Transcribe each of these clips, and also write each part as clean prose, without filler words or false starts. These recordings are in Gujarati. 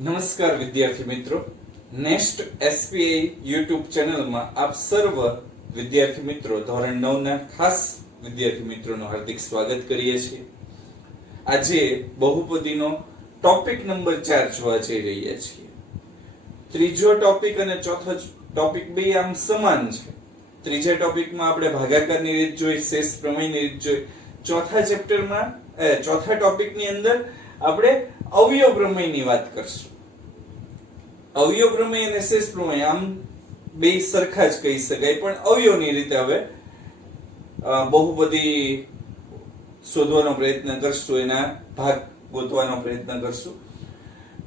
નમસ્કાર વિદ્યાર્થી મિત્રો, નેક્સ્ટ એસપીઆઈ યુટ્યુબ ચેનલમાં આપ સર્વ વિદ્યાર્થી મિત્રો ધોરણ 9 ના ખાસ વિદ્યાર્થી મિત્રોનું હાર્દિક સ્વાગત કરીએ છીએ. આજે બહુપદીનો ટોપિક નંબર 4 જોવા જઈ રહ્યા છીએ. ત્રીજો ટોપિક અને ચોથો ટોપિક બે આમ સમાન છે. ત્રીજા ટોપિકમાં આપણે ભાગાકારની રીત જોઈ, શેષ પ્રમેયની રીત જોઈ. ચોથા ચેપ્ટરમાં ચોથા ટોપિકની અંદર આપણે અવયવ પ્રમેયની વાત કરશું. અવયવ પ્રમેય અને શેષ પ્રમેય આમ બે સરખા જ કહી શકાય, પણ અવયવની રીતે હવે બહુપદી શોધવાનો પ્રયત્ન કરશું, એના ભાગ ગોતવાનો પ્રયત્ન કરશું.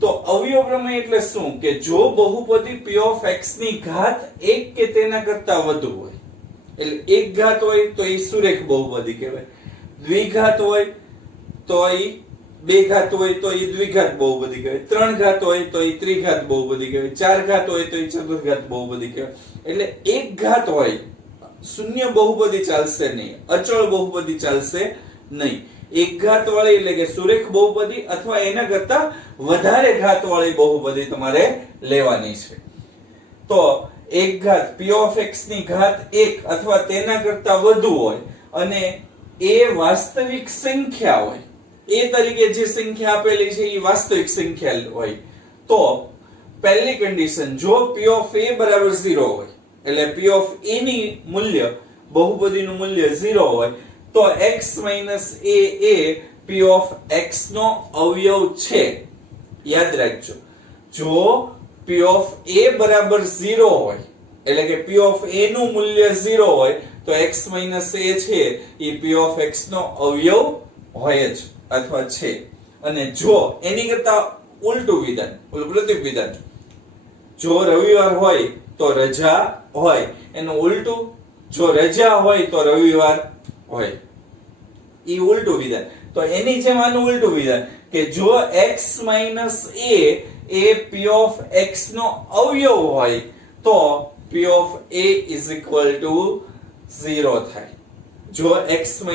તો અવયવ પ્રમેય એટલે શું કે જો બહુપદી p of x ની ઘાત એક કે તેના કરતા વધુ હોય, એટલે એક ઘાત હોય તો એ સુરેખ બહુપદી કહેવાય, દ્વિઘાત હોય તો એ બે ઘાત હોય તો એ દ્વિઘાત બહુપદી કહેવાય, ત્રણ ઘાત હોય તો એ ત્રિઘાત બહુપદી કહેવાય, ચાર ઘાત હોય તો એ ચતુર્ઘાત બહુપદી કહેવાય. એટલે એક ઘાત હોય, શૂન્ય બહુપદી ચાલશે નહીં, અચળ બહુપદી ચાલશે નહીં. એક ઘાત વાળી એટલે કે સુરેખ બહુપદી અથવા એના કરતા વધારે ઘાત વાળી બહુપદી તમારે લેવાની છે. તો એક ઘાત p of x ની ઘાત 1 અથવા તેના કરતા વધુ હોય અને એ વાસ્તવિક સંખ્યા હોય, એ તરીકે જે સંખ્યા આપેલી છે એ વાસ્તવિક સંખ્યા હોય, તો પહેલી કન્ડિશન જો p of a બરાબર 0 હોય, એટલે p of a ની મૂલ્ય બહુપદીનું મૂલ્ય 0 હોય તો x - a A p of x નો અવયવ છે. યાદ રાખજો, જો p of a બરાબર 0 હોય એટલે કે p of a નું મૂલ્ય 0 હોય તો x - a છે એ p of x નો અવયવ હોય જ અથવા છે. અને જો એની કરતા ઉલટું વિધાન, પ્રતિક વિધાન, જો રવિવાર હોય તો રજા હોય, એનું ઉલટું જો રજા હોય તો રવિવાર હોય, ઈ ઉલટું વિધાન. તો એની જેમ આનું ઉલટું વિધાન કે જો x - a A p of x નો અવયવ હોય તો p of a is equal to 0 થાય. જો x - a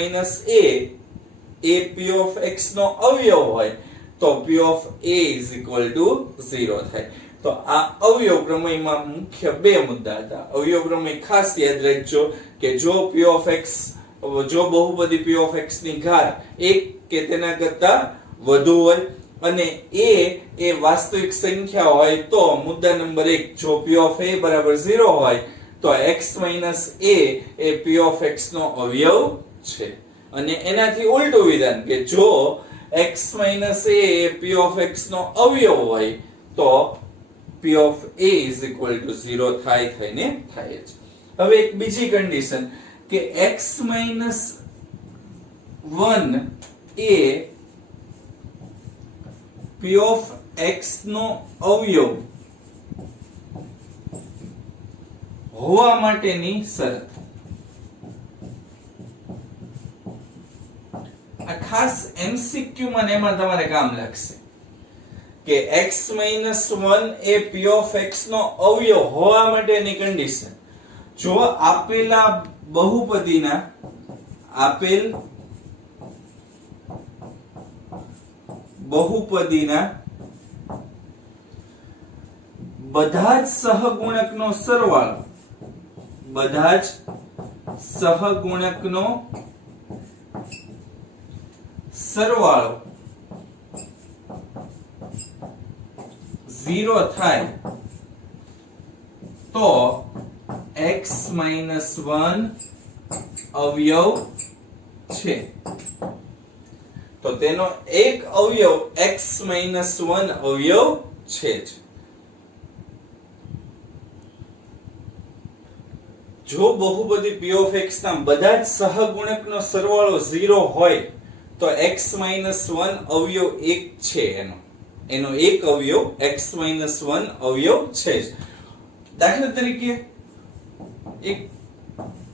A p of x નો અવયવ હોય તો p of a is equal to 0 થાય. તો આ અવયવ પ્રમેયમાં મુખ્ય બે મુદ્દા હતા. અવયવ પ્રમેય ખાસ યાદ રાખજો કે જો p of x, જો બહુપદી p of x ની ઘાત 1 કે તેના કરતા વધુ હોય અને એ વાસ્તવિક સંખ્યા હોય તો મુદ્દા નંબર 1 જો p of a બરાબર 0 હોય તો x - a A p of x નો અવયવ છે. અને એનાથી ઉલટું વિધાન કે જો x - a A p of x નો અવયવ હોય તો p of a is equal to 0 થાય જ. હવે એક બીજી કન્ડિશન કે x - 1 A p of x નો અવયવ હોવા માટેની શરત. આ ખાસ MCQ માં એમાં તમારે કામ લાગશે કે x - 1 A p of x નો અવયવ હોવા માટેની કન્ડિશન. જો આપેલા બહુપદીના બધા જ સહગુણકનો સરવાળો, બધા જ સહગુણકનો સરવાળો 0 થાય તો x - 1 અવયવ છે. તો તેનો એક અવયવ x - 1 અવયવ છે જ. જો બહુપદી p of x ના બધા જ સહગુણકનો સરવાળો 0 હોય તો x - 1 અવયવ 1 છે. એનો એક અવયવ x - 1 અવયવ છે જ. દાખલા તરીકે એક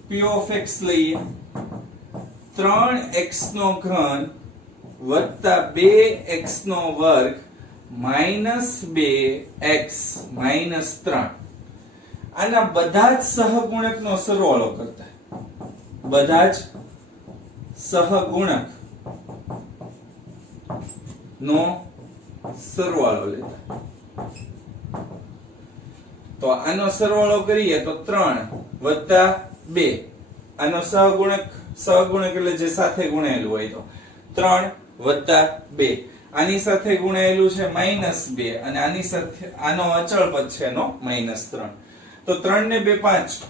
p of x લઈએ, 3x નો ઘન વત્તા 2x નો વર્ગ માઈનસ 2x માઈનસ 3. આના બધા જ સહગુણકનો સરવાળો કરતા, બધા જ સહગુણક નો સરવાળો લેતા. તો આનો સરવાળો કરીએ તો 3 વત્તા 2, આનો સહગુણક એટલે જે સાથે ગુણાયેલું હોય તો 3 વત્તા 2, આની સાથે ગુણાયેલું છે -2 અને આની સાથે આનો અચળ પદ છે એનો -3. તો 3 ને 2 5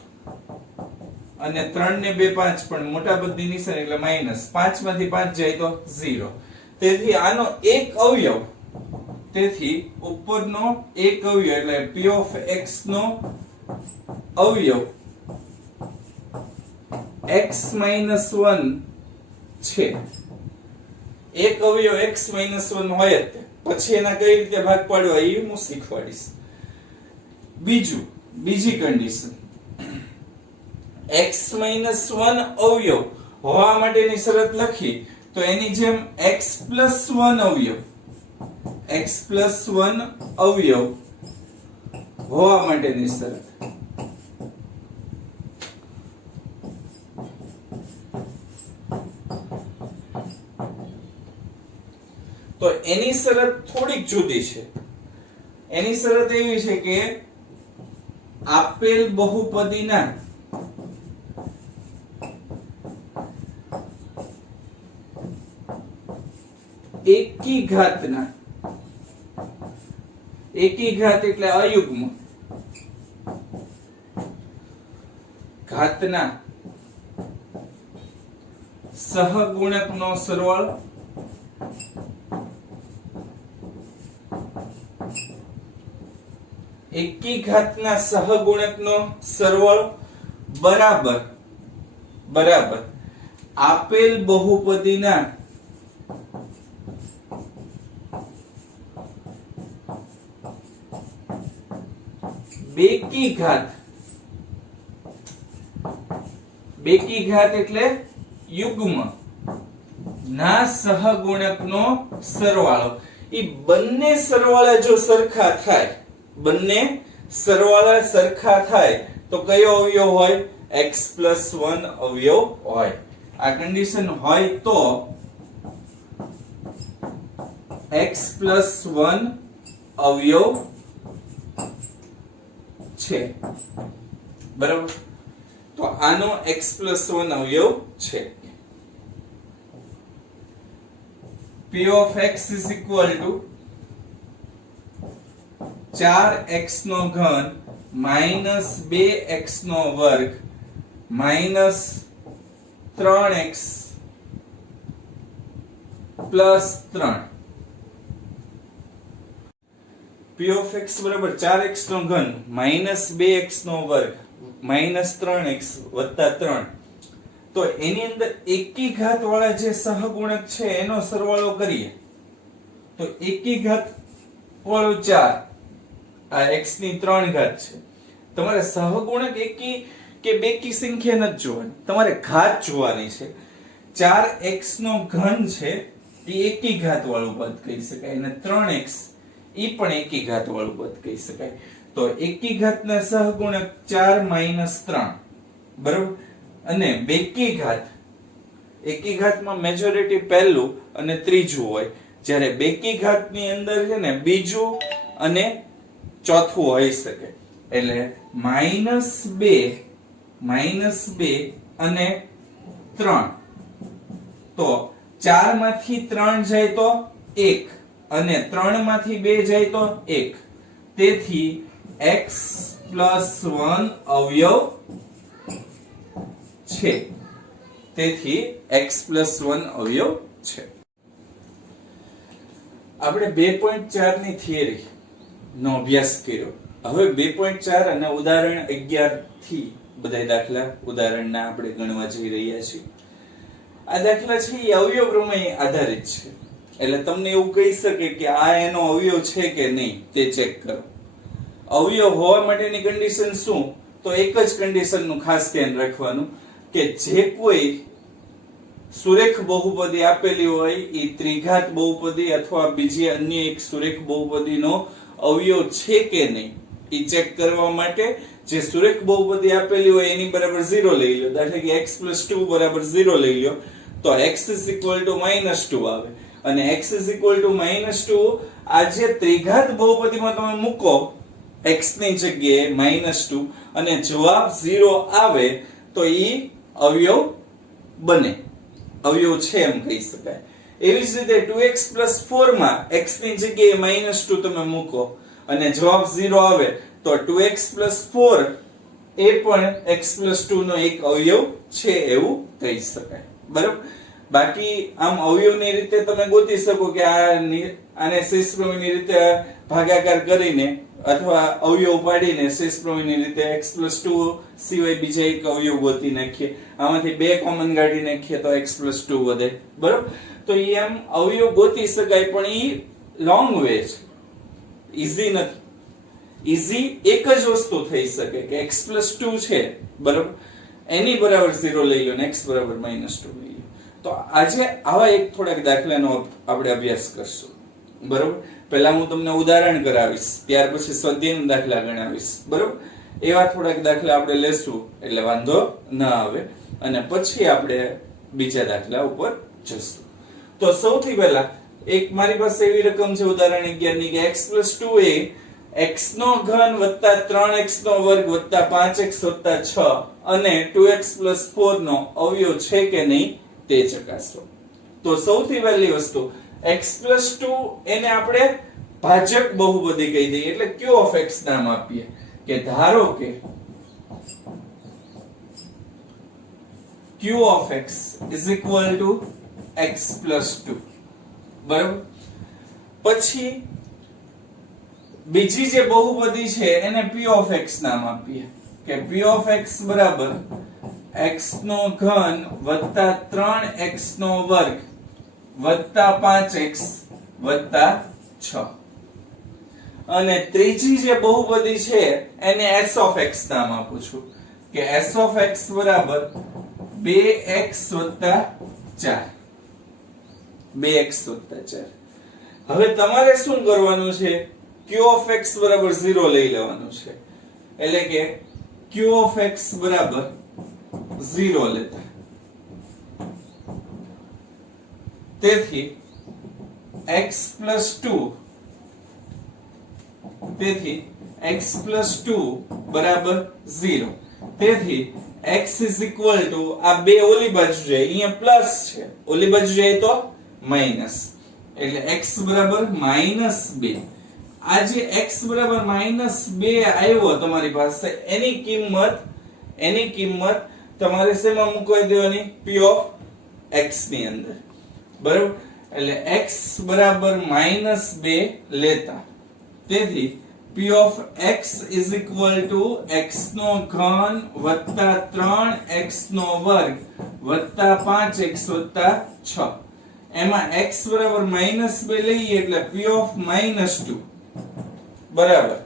અને 3 ને 2 5 પણ મોટા પદની નિશાની એટલે -5 માંથી 5 જાય તો 0. તેથી આનો એક અવયવ, તેથી ઉપરનો એક અવયવ એટલે p of x નો અવયવ x - 1 છે. એક અવયવ x - 1 હોય જ, પછી એના કઈ રીતે ભાગ પાડવા એ હું શીખવાડીશ. બીજી કન્ડિશન, x - 1 અવયવ હોવા માટેની શરત લખી તો એની જેમ x + 1 અવયવ હોવા માટેની શરત. તો એની શરત થોડીક જુદી છે. એની શરત એવી છે કે આપેલ બહુપદીના એકી ઘાતના, એકી ઘાત એટલે અયુગ્મ ઘાતના સહગુણકનો સરવાળો એકી ઘાતના સહગુણકનો સરવાળો બરાબર આપેલ બહુપદીના બેકી ઘાત એટલે યુગ્મ ના સહગુણકનો સરવાળો. એ બંને સરવાળા જો સરખા થાય, બંને સરવાળા સરખા થાય તો કયો અવયવ હોય? x + 1 અવયવ હોય. આ કન્ડિશન હોય તો x + 1 અવયવ છે. બરાબર, તો આનો x + 1 અવયવ છે. p of x is equal to 4x નો ઘન minus 2x નો વર્ગ minus 3x plus 3. p of x બરાબર 4x નો ઘન minus 2x નો વર્ગ minus 3x વત્તા 3. તો એની અંદર એકી ઘાત વાળા જે સહગુણક છે એનો સરવાળો કરીએ તો એકી ઘાત વાળું 4, આ x ની 3 ઘાત છે. તમારે સહગુણક એકી કે બેકી સંખ્યા નથી જોવાની, તમારે ઘાત જોવાની છે. 4x નો ઘન છે એ એકી ઘાત વાળું પદ કહી શકાય અને 3x ઈ પણ એકી ઘાત વાળું પદ કહી શકાય. તો એકી ઘાતના સહગુણક 4 - 3, બરાબર. અને બેકી ઘાત, એકી ઘાતમાં મેજોરિટી પહેલું અને ત્રીજું હોય, જ્યારે બેકી ઘાતની અંદર છે ને બીજું અને ચોથું હોઈ શકે. એટલે -2 અને 3. તો 4 માંથી 3 જાય તો 1 અને 3 માંથી 2 જાય તો 1. તેથી x + 1 અવયવ છે. તેથી x + 1 અવયવ છે. આપણે 2.4 ની થિયરી નો અભ્યાસ કર્યો. હવે 2.4 અને ઉદાહરણ 11 થી બધા દાખલા ઉદાહરણના આપણે ગણવા જઈ રહ્યા છીએ. આ દાખલા છે એ અવયવ પ્રમેય આધારિત છે. એટલે તમને એવું કહી શકે કે આ એનો અવયવ છે કે નહીં તે ચેક કરો. અવયવ હોવા માટેની કન્ડિશન શું? તો એક જ કન્ડિશનનું ખાસ ધ્યાન રાખવાનું કે જે કોઈ સુરેખ બહુપદી આપેલી હોય એ ત્રિઘાત બહુપદી અથવા બીજી અન્ય એક સુરેખ બહુપદીનો અવયવ છે કે નહીં એ ચેક કરવા માટે જે સુરેખ બહુપદી આપેલી હોય એની બરાબર 0 લઈ લો. દાખલા કે x + 2 બરાબર 0 લઈ લો તો x = -2 આવે અને x = -2 આ જે ત્રિઘાત બહુપદીમાં તમે મૂકો x ની જગ્યાએ -2 અને જવાબ 0 આવે તો ઈ અવયવ બને, અવયવ છે એમ કહી શકાય. એવી જ રીતે 2x 4 માં x ની જગ્યાએ -2 તમે મૂકો અને જવાબ 0 આવે તો 2x 4 એ પણ x 2 નો એક અવયવ છે એવું કહી શકાય. બરાબર. બાકી આમ અવયવની રીતે તમે ગોતી શકો કે આને શેષ પ્રમેયની રીતે ભાગાકાર કરીને અથવા અવયવ પાડીને શેષ પ્રમેયની રીતે x 2 સિવાય બીજા એક અવયવ ગોતી નાખીએ, આમાંથી બે કોમન કાઢી નાખીએ તો x 2 વધે. બરાબર. તો એમ અવયવ ગોતી શકાય, પણ ઈ લોંગ વે છે, ઈઝી નથી. ઈઝી એક જ વસ્તુ થઈ શકે કે x 2 છે, બરાબર, એની બરાબર 0 લઈ લો ને x બરાબર -2 લઈ લો. તો આજે આવા એક થોડાક દાખલાનો આપણે અભ્યાસ કરશું. બરાબર. પહેલા હું તમને ઉદાહરણ કરાવીશ, ત્યાર પછી સ્વાધ્યાયના દાખલા ગણાવીશ. બરાબર. એવા થોડાક દાખલા આપણે લેશું એટલે વાંધો ન આવે અને પછી આપણે બીજા દાખલા ઉપર જશું. તો સૌથી પહેલા એક મારી પાસે એવી રકમ છે ઉદાહરણ 11 ની કે x 2 એ x નો ઘન વત્તા 3x નો વર્ગ વત્તા 5x વત્તા 6 અને 2x 4 નો અવયવ છે કે નહીં તે ચકાસો. તો સૌથી પહેલી વસ્તુ x 2 એને આપણે ભાજક બહુપદી કહી દઈએ, એટલે q of x નામ આપીએ કે ધારો કે q of x is equal to x plus 2. બરાબર. પછી બીજી જે બહુપદી છે એને p of x નામ આપીએ કે p of x બરાબર x નો ઘન વત્તા 3x નો વર્ગ વત્તા 5x વત્તા 6. અને ત્રીજી જે બહુપદી છે એને s of x નામ આપું છું કે s of x બરાબર 2x વત્તા 4. 2x વત્તા 4. હવે તમારે શું કરવાનું છે? q of x બરાબર 0 લઈ લેવાનું છે, એટલે કે q of x બરાબર 0 લેતા. તેથી x plus 2 તેથી x plus 2 બરાબર 0. તેથી x is equal to આ બે ઓલી બાજુ જાય, અહીંયા પ્લસ છે, ઓલી બાજુ જાય તો માઈનસ, એટલે x બરાબર -2. આ જે x બરાબર -2 આવ્યો તમારી પાસે, એની કિંમત તમારે શેમાં મૂકવી દેવાની? p of x ની અંદર. બરાબર. એટલે x બરાબર -2 લેતા. તેથી p of x is equal to x નો ઘન વત્તા 3x નો વર્ગ વત્તા 5x વત્તા 6. એમાં x બરાબર -2 લઈએ એટલે p of -2 બરાબર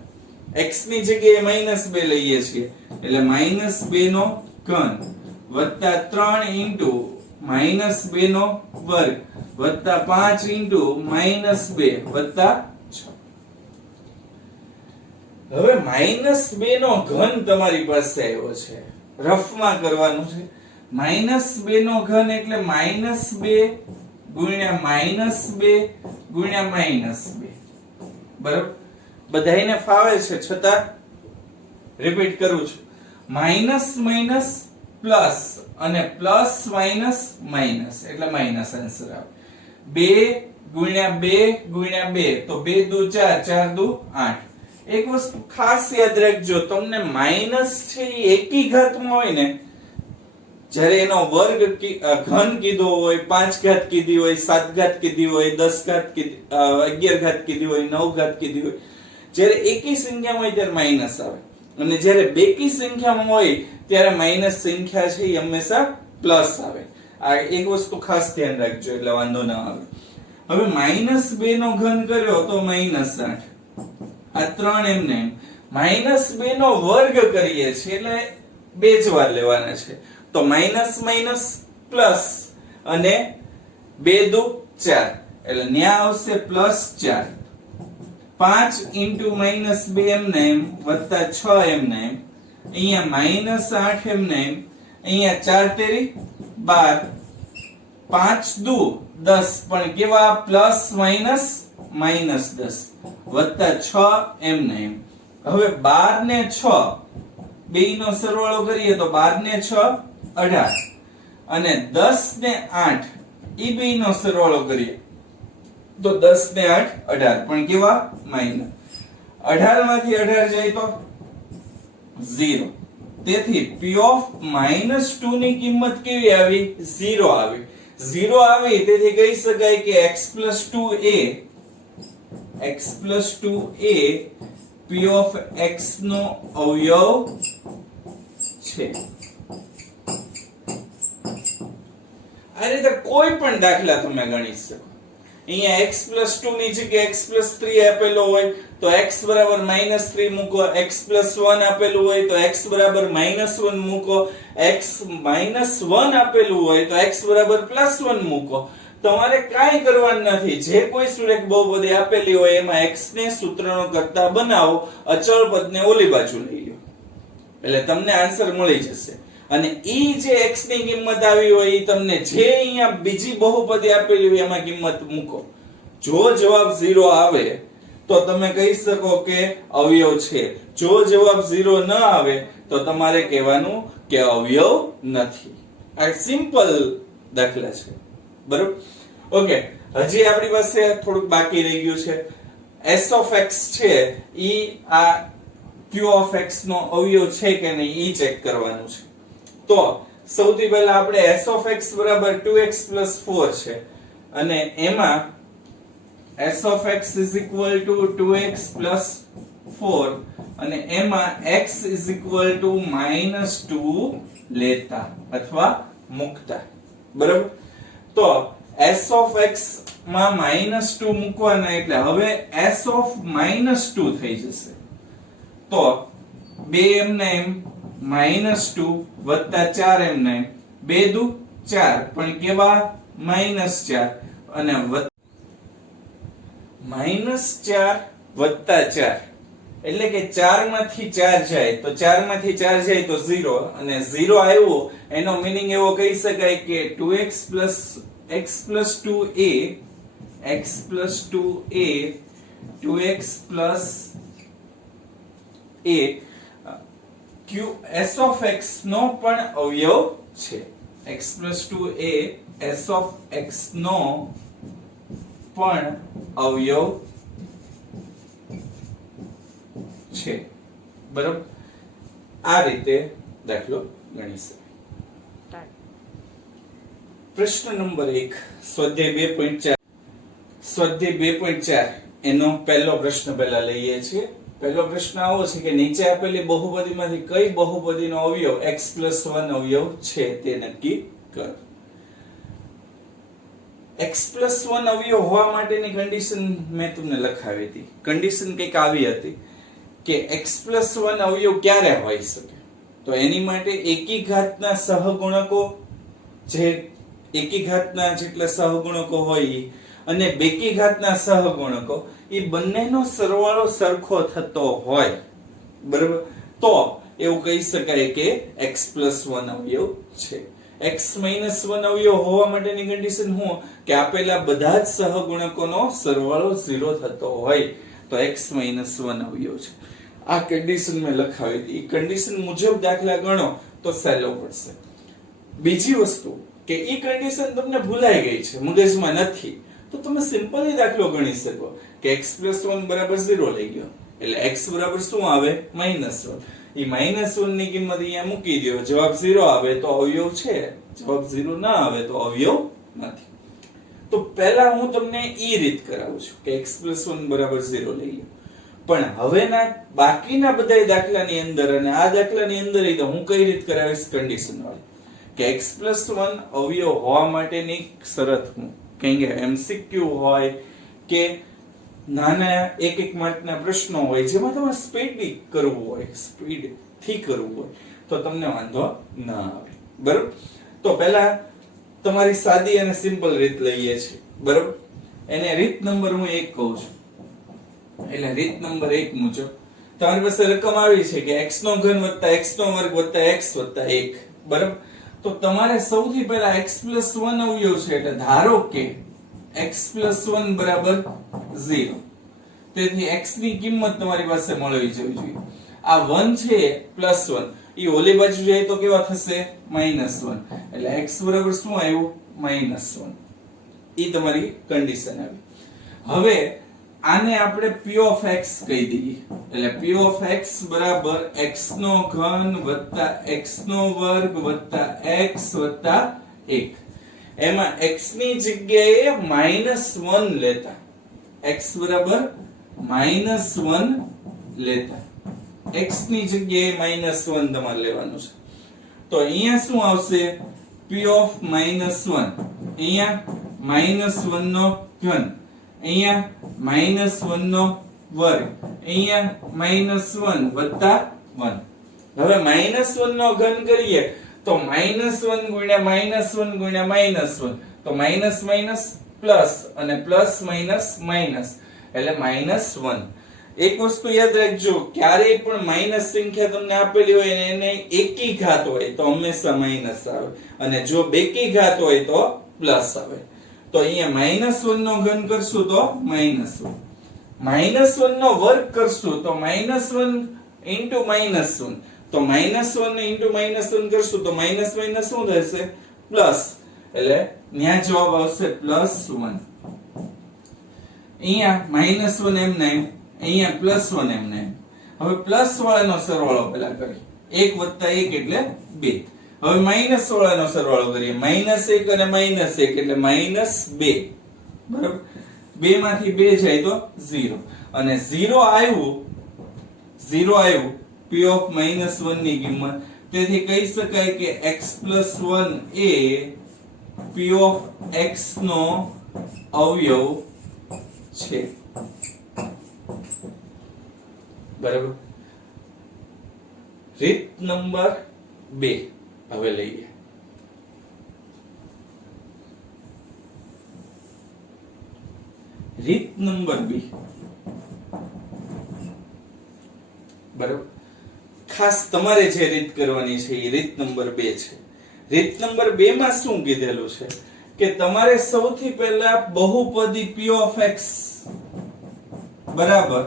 x ની જગ્યાએ -2 લઈએ છીએ એટલે -2 નો ઘન વત્તા 3 ઇન્ટુ -2 નો વર્ગ વત્તા 5 ઇન્ટુ -2 વત્તા 6. હવે -2 નો ઘન તમારી પાસે આવ્યો છે, રફમાં કરવાનું છે. -2 નો ઘન એટલે -2 ગુણ્યા -2 ગુણ્યા -2. બરાબર. બધાયને ફાવે છે છતાં રિપીટ કરું છું. માઈનસ માઈનસ પ્લસ અને પ્લસ માઈનસ માઈનસ એટલે માઈનસ આન્સર આવે. 2 ગુણ્યા 2 ગુણ્યા 2 તો 2 દુ 4, 4 દુ 8. એક વસ્તુ ખાસ યાદ રાખજો, તમને માઈનસ છે એ એકી ઘાતમાં હોય ને, જ્યારે એનો વર્ગ ઘન કીધો હોય, 5 ઘાત કીધી હોય, 7 ઘાત કીધી હોય, 10 ઘાત કીધી, 11 ઘાત કીધી હોય, 9 ઘાત કીધી હોય, જ્યારે એકી સંખ્યામાં હોય ત્યારે માઈનસ આવે, અને જ્યારે બેકી સંખ્યામાં હોય ત્યારે માઈનસ સંખ્યા છે એ હંમેશા પ્લસ આવે. આ એક વસ્તુ ખાસ ધ્યાન રાખજો એટલે વાંધો ના આવે. હવે -2 નો ઘન કર્યો તો -8. આ 3 એમને -2 નો વર્ગ કરીએ છીએ એટલે બે જ વાર લેવાના છે, તો માઈનસ માઈનસ પ્લસ અને 2 દુ 4 એટલે ન્યા આવશે +4. 5 into -2 એમને વત્તા 6 એમને, અહીંયા -8 એમને, અહીંયા 4 તેરી 12, 5 દુ 10, પણ કેવા પ્લસ માઈનસ -10 વત્તા 6 એમને એમ. હવે 12 ને 6 બેયનો સરવાળો કરીએ તો 12 ને 6 18 અને 10 ને 8 ઈ બેયનો સરવાળો કરીએ તો 10 ને 8 18 પણ કેવા માઈનસ. 18 માંથી 18 જાય તો 0. તેથી p ઓફ -2 ની કિંમત કેવી આવી? 0 આવી. 0 આવી તેથી કહી શકાય કે x+2a p ઓફ x નો અવયવ છે. આ રીતે કોઈ પણ દાખલા તમે ગણી શકો. અહીંયા x+2 ની જગ્યાએ x+3 આપેલો હોય તો x બરાબર -3 મૂકો, x+1 આપેલું હોય તો x બરાબર -1 મૂકો, x -1 આપેલું હોય તો x બરાબર +1 મૂકો. તમારે કાંઈ કરવાનું નથી. જે કોઈ સુરેખ બહુપદી આપેલી હોય એમાં x ને સૂત્રનો કરતા બનાવો, અચળ પદને ઓલી બાજુ લઈ લો એટલે તમને આન્સર મળી જશે. અને ઈ જે x ની કિંમત આવી હોય ઈ તમને જે અહીંયા બીજી બહુપદી આપેલી હોય એમાં કિંમત મૂકો. જો જવાબ 0 આવે તો તમે કહી શકો કે અવયવ છે. જો જવાબ 0 ન આવે તો તમારે કહેવાનું કે અવયવ નથી. આ સિમ્પલ દાખલા છે. બરોબર? ઓકે, હજી આપણી પાસે થોડુંક બાકી રહી ગયું છે. s of x છે ઈ આ q of x નો અવયવ છે કે નહીં ઈ ચેક કરવાનું છે. તો સૌથી પહેલા આપણે s of x બરાબર 2x 4 છે અને એમાં s of x is equal to 2x plus 4 અને એમાં x is equal to -2 લેતા અથવા મૂકતા. બરાબર? તો s of x માં -2 મૂકવાના એટલે હવે s of -2 થઈ જશે. તો 2 એમને એમ -2 વત્તા 4 એમને એમ 2 દુ 4 પણ કેવા -4 અને -4 વત્તા 4 એટલે કે 4 માંથી 4 જાય તો 4 માંથી 4 જાય તો 0 અને 0 આવ્યો એનો મીનિંગ એવો કહી શકાય કે 2x x plus 2a x plus 2a 2x plus a q s of x નો પણ અવયવ છે. x plus 2a s of x નો પણ અવયવ છે. બરાબર? આ રીતે દાખલો ગણી શકાય. પ્રશ્ન નંબર 1 સ્વાધ્યાય 2.4 સ્વાધ્યાય 2.4 એનો પહેલો પ્રશ્ન પહેલા લઈએ છીએ. પહેલો પ્રશ્ન આવો છે કે નીચે આપેલી બહુપદીમાંથી કઈ બહુપદીનો અવયવ x+1 અવયવ છે તે નક્કી કરો. x+1 અવયવ હોવા માટેની કન્ડિશન મેં તમને લખાવી હતી. કન્ડિશન કંઈક આવી હતી કે x+1 અવયવ ક્યારે હોઈ શકે? તો એની માટે એકી ઘાતના સહગુણકો જે એકી ઘાતના જેટલા સહગુણકો હોય અને બેકી ઘાતના સહગુણકો એ બંનેનો સરવાળો સરખો થતો હોય. બરાબર? તો એવું કહી શકાય કે x+1 અવયવ છે. x-1 અવયવ હોવા માટેની કન્ડિશન શું કે આપેલા બધા જ સહગુણકોનો સરવાળો 0 થતો હોય તો x-1 અવયવ છે. આ કન્ડિશન મેં લખાવી હતી. એ કન્ડિશન મુજબ દાખલા ગણો તો સહેલો પડશે. બીજી વસ્તુ કે એ કન્ડિશન તમને ભૂલાઈ ગઈ છે, મગજમાં નથી, તો તમે સિમ્પલી દાખલો ગણી શકો કે x+1 બરાબર 0 લઈ ગયો એટલે x બરાબર શું આવે? -1. ઈ -1 ની કિંમત અહીંયા મૂકી દો, જવાબ 0 આવે તો અવયવ છે, જવાબ 0 ના આવે તો અવયવ નથી. તો પહેલા હું તમને ઈ રીત કરાવું છું કે x+1 બરાબર 0 લઈ લો. પણ હવેના બાકીના બધા દાખલાની અંદર અને આ દાખલાની અંદર તો હું કઈ રીત કરાવીશ? કન્ડિશન વાળી કે x+1 અવયવ હોવા માટેની શરત હું કહીએ MCQ હોય કે નાના એક માર્કના પ્રશ્નો હોય જેમાં તમારે સ્પીડથી કરવું હોય, સ્પીડથી કરવું હોય તો તમને વાંધો ના આવે. બરાબર? તો પહેલા તમારી સાદી અને સિમ્પલ રીત લઈએ છીએ. બરાબર? એને રીત નંબર હું 1 કહું છું. એટલે રીત નંબર 1 મુજબ તમારી પાસે રકમ આવી છે કે x નો ઘન વત્તા x નો વર્ગ વત્તા x વત્તા 1. બરાબર? તો તમારે સૌથી પહેલા x+1 અવયવ છે એટલે ધારો કે x plus 1 બરાબર 0. તેથી x ની કિંમત તમારી પાસે મળવી જોઈએ. આ 1 છે પ્લસ 1, ઈ ઓલી બાજુ જાય તો કેવા થશે -1. એટલે x બરાબર શું આવ્યું -1. ઈ તમારી કન્ડિશન આવી. હવે આને આપણે p of x કહી દઈએ. એટલે p of x બરાબર x નો ઘન વત્તા x નો વર્ગ વત્તા x વત્તા 1. એમાં x ની જગ્યાએ -1 લેતા, x બરાબર -1 લેતા, x ની જગ્યાએ -1 તમારે લેવાનું છે. તો અહીંયા શું આવશે p of -1, અહીંયા -1 નો ઘન, અહીંયા -1 નો વર્ગ, અહીંયા -1 વત્તા 1. હવે -1 નો ઘન કરીએ તો -1 ગુણ્યા -1 ગુણ્યા -1, તો માઈનસ માઈનસ પ્લસ અને પ્લસ માઈનસ માઈનસ એટલે -1. એક વસ્તુ યાદ રાખજો, ક્યારેય પણ માઈનસ સંખ્યા તમને આપેલી હોય ને એને એકી ઘાત હોય તો હંમેશા માઈનસ આવે, અને જો બેકી ઘાત હોય તો પ્લસ આવે. તો અહીંયા -1 નો ઘન કરશું તો -1, -1 નો વર્ગ કરશું તો -1 into -1, તો -1 into -1 કરશું તો માઈનસ માઈનસ શું થશે પ્લસ, એટલે ન્યા જવાબ આવશે +1. અહીંયા -1 એમ ને અહીંયા +1 એમ ને. હવે પ્લસ વાળાનો સરવાળો પેલા કરી, 1 વત્તા 1 એટલે 2. હવે માઈનસ વાળાનો સરવાળો કરીએ, -1 અને -1 એટલે -2. બરાબર, 2 માંથી 2 જાય તો 0, અને 0 આવ્યું p of -1 ની કિંમત. તેથી કહી શકાય કે x + 1 A p of x નો અવયવ છે. બરાબર. રીત નંબર 2 હવે લઈએ. રીત નંબર 2. બરાબર, ખાસ તમારે જે રીત કરવાની છે એ રીત નંબર 2 છે. રીત નંબર 2 માં શું કીધેલું છે કે તમારે સૌથી પહેલા બહુપદી p of x બરાબર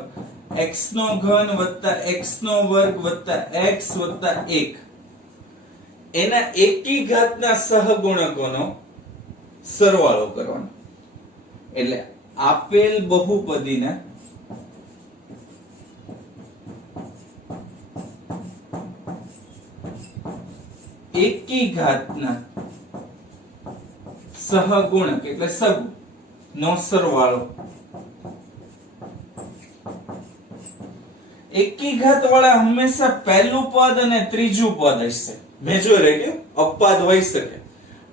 x નો ઘન વત્તા x નો વર્ગ વત્તા x વત્તા 1 એના એકી ઘાતના સહગુણકોનો સરવાળો કરવાનો. એટલે આપેલ બહુપદીના એકી ઘાતના સહગુણક એટલે સગુ નો સરવાળો. એકી ઘાત વાળા હંમેશા પહેલું પદ અને ત્રીજું પદ હશે. મેજોરિટી અપવાદ હોઈ શકે,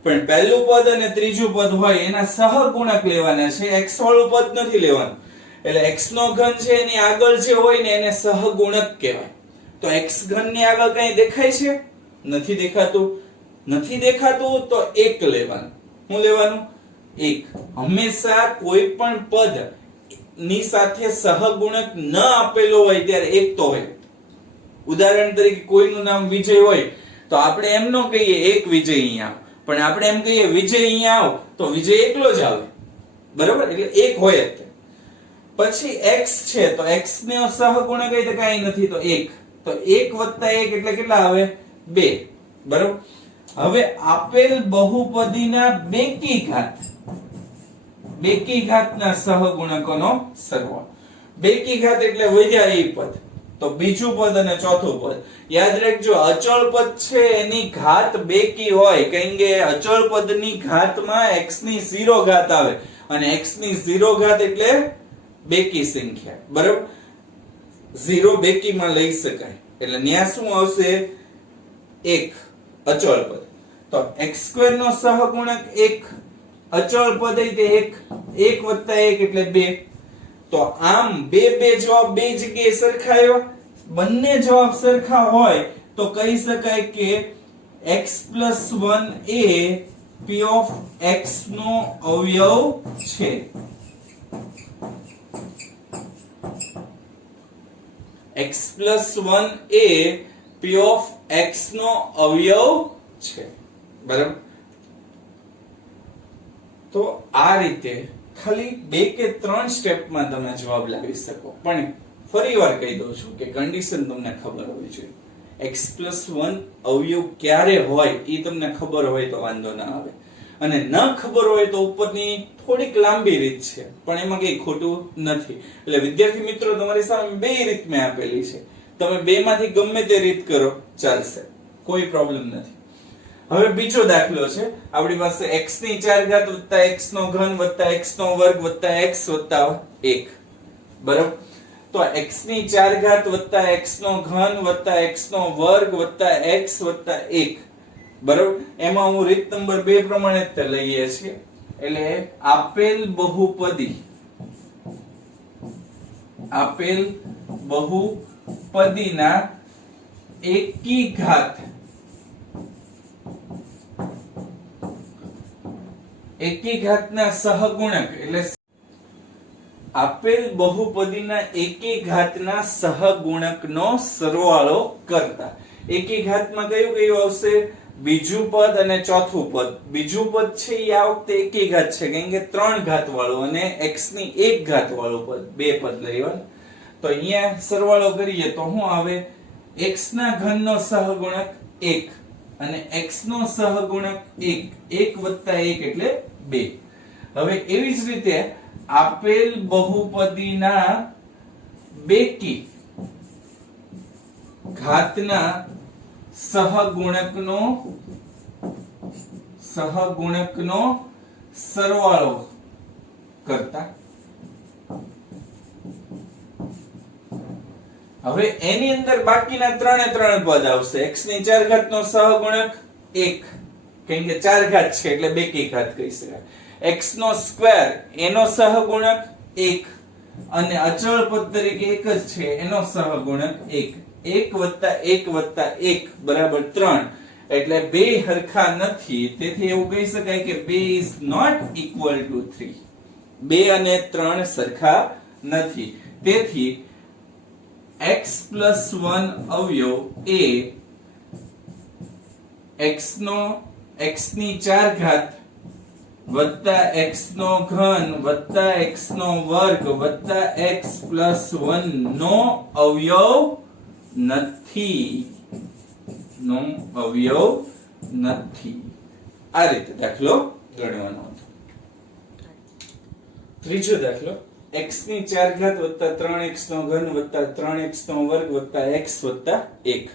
પણ પહેલું પદ અને ત્રીજું પદ હોય એના સહગુણક લેવાના છે, x વાળું પદ નથી લેવાનું. એટલે x નો ઘન છે એની આગળ જે હોય ને એને સહગુણક કહેવાય. તો x ઘન ની આગળ કઈ દેખાય છે? નથી દેખાતું. નથી દેખાતું તો 1 લેવાનું. શું લેવાનું? 1. હંમેશા કોઈ પણ પદ ની સાથે સહગુણક ન આપેલો હોય ત્યારે 1 તો હોય. ઉદાહરણ તરીકે કોઈનું નામ વિજય હોય તો આપણે એમ ન કહીએ 1 વિજય અહીંયા આવ, પણ આપણે એમ કહીએ વિજય અહીંયા આવ તો વિજય એકલો જ આવે. બરાબર, એટલે 1 હોય જ. પછી x છે તો x નો સહગુણક કઈ તો કાઈ નથી તો 1. તો 1 વત્તા 1 એટલે કેટલા આવે? 2. બરાબર. હવે આપેલ બહુપદીના બેકી ઘાતના સહગુણકોનો સરવાળો. બેકી ઘાત એટલે વધ્યા એ પદ, તો બીજું પદ અને ચોથું પદ. યાદ રાખજો, અચળ પદ છે એની ઘાત બેકી હોય, કારણ કે અચળ પદની ઘાતમાં x ની 0 ઘાત આવે, અને x ની 0 ઘાત એટલે બેકી સંખ્યા. બરાબર, 0 બેકીમાં લઈ શકાય. એટલે ન્યા શું આવશે? 1 અચળ પદ. તો x² નો સહગુણક 1, અચળ પદ તે 1 વત્તા 1 એટલે 2. તો આમ બે જવાબ બે જગ્યાએ સરખા આવ્યા. બંને જવાબ સરખા હોય તો કહી શકાય કે x + 1 A p of x નો અવયવ છે. x + 1 A p of x નો અવયવ છે. બરાબર. તો આ રીતે ખાલી 2 કે 3 સ્ટેપમાં તમે જવાબ લાવી શકો. પણ ફરીવાર કહી દઉં છું કે કન્ડિશન તમને ખબર હોવી જોઈએ. x+1 અવયવ ક્યારે હોય એ તમને ખબર હોય તો વાંધો ના આવે, અને ન ખબર હોય તો ઉપરની થોડીક લાંબી રીત છે, પણ એમાં કઈ ખોટું નથી. એટલે વિદ્યાર્થી મિત્રો, તમારી સામે 2 રીત મેં આપેલી છે, તમે 2 માંથી ગમે તે રીત કરો ચાલશે, કોઈ પ્રોબ્લેમ નથી. હવે બીજો દાખલો છે, આપણી પાસે x ની 4 ઘાત વત્તા x નો ઘન વત્તા x નો વર્ગ વત્તા x વત્તા 1. બરાબર? તો x ની 4 ઘાત વત્તા x નો ઘન વત્તા x નો વર્ગ વત્તા x વત્તા 1. બરાબર? એમાં હું રીત નંબર 2 પ્રમાણે જ લઈએ છીએ. એટલે આપેલ બહુપદીના એકી ઘાતના સહગુણક, એટલે આપેલ બહુપદીના એકી ઘાતના સહગુણકનો સરવાળો કરતા. એકી ઘાતમાં કયું કયું આવશે? બીજું પદ અને ચોથું પદ. બીજું પદ છે એ આ વખતે એકી ઘાત છે, કારણ કે 3 ઘાત વાળું, અને x ની 1 ઘાત વાળું પદ, 2 પદ લેવાનું. તો અહીંયા સરવાળો કરીએ તો શું આવે? x ના ઘનનો સહગુણક 1 અને x નો સહગુણક 1, 1 વત્તા 1 એટલે 2. હવે એવી જ રીતે આપેલ બહુપદીના બેકી ઘાતના સહગુણકનો સરવાળો કરતા. હવે એની અંદર બાકીના 3 પદ આવશે. x ની 4 ઘાતનો સહગુણક 1, કેમ કે 4 ઘાત છે એટલે બેકી ઘાત કહી શકાય. x નો સ્ક્વેર એનો સહગુણક 1, અને અચળ પદ તરીકે 1 જ છે એનો સહગુણક 1. 1 વત્તા 1 વત્તા 1 બરાબર 3, એટલે 2 સરખા નથી. તેથી એવું કહી શકાય કે 2 is not equal to 3. 2 અને 3 સરખા નથી. તેથી x+1 અવયવ એ x ની 4 ઘાત વત્તા x નો ઘન વત્તા x નો વર્ગ વત્તા x+1 નો અવયવ નથી. આ રીતે દાખલો ગણવાનો હતો. ત્રીજો દાખલો, x ની 4 ઘાત વત્તા 3x નો ઘન વત્તા 3x નો વર્ગ વત્તા x વત્તા 1.